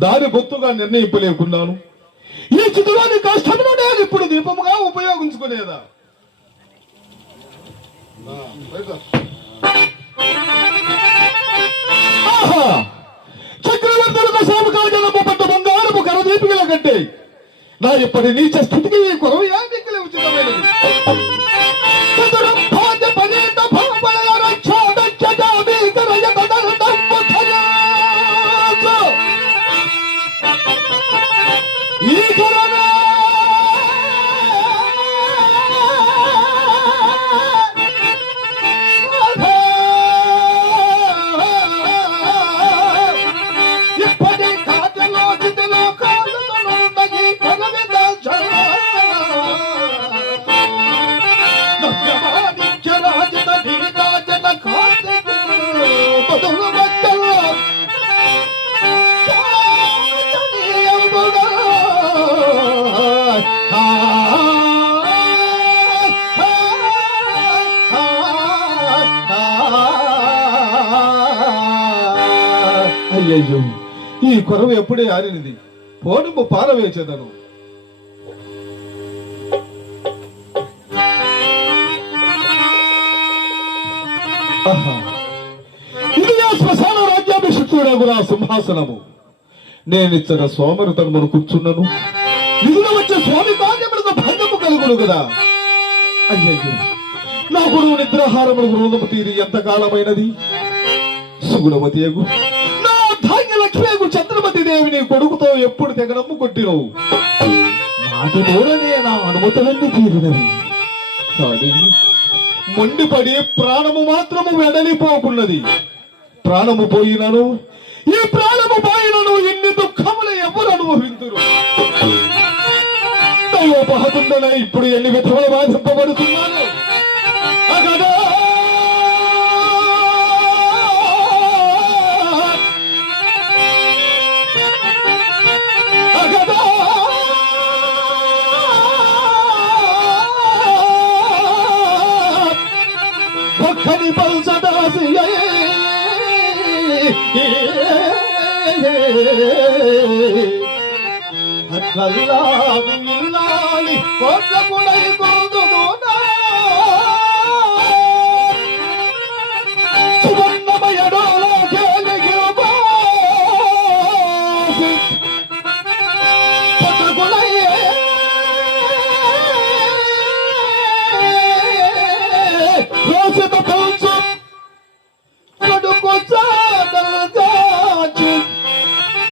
దాని బొత్తుగా నిర్ణయింపలేకున్నాను. ఈ చితులోని కష్టంలో నేను ఇప్పుడు దీపముగా ఉపయోగించుకునేదా? చక్రవర్తులకు సామకాజనము పట్టు బంగారము కరదీపికల కంటే నా ఇప్పటి నీచ స్థితికి ఈ కొరవ యాదికలే ఉచితమైనది. ఈ కరోనా అయ్యయ్యో, ఈ కొరవ ఎప్పుడే ఆరినది. పోనుము పారవేచేదను. ఇది నా శ్మశాన రాజ్యాభిషిక్తుడగు నా సింహాసనము. నేనిచ్చగా సోమరితనమును కూర్చున్నాను. నిధులు వచ్చే స్వామి కార్యములకు భంగము కలుగును కదా. అయ్యయ్యో, నా గురువు నిద్రాహారములకు రుణము తీరి ఎంతకాలమైనది. సుగుణవతియగు నా ధాన్య లక్ష్మియగు చంద్రమతి దేవిని కొడుకుతో ఎప్పుడు తెగడమ్ము కొట్టినవు. నాటి మూలనే నా అనుమతులన్నీ తీరినవి. కానీ మొండిపడి ప్రాణము మాత్రము వెడలిపోకున్నది. ప్రాణము పోయినను ఈ ప్రాణము పోయినను ఎన్ని దుఃఖములు ఎవరు అనుభవింతురు. దైవోపహతుండన ఇప్పుడు ఎన్ని విధములు బాధింపబడుతున్నాను. అగదా పల్సదాసి అట్లల్లాది ఇల్లాలి కోట్ల కూడా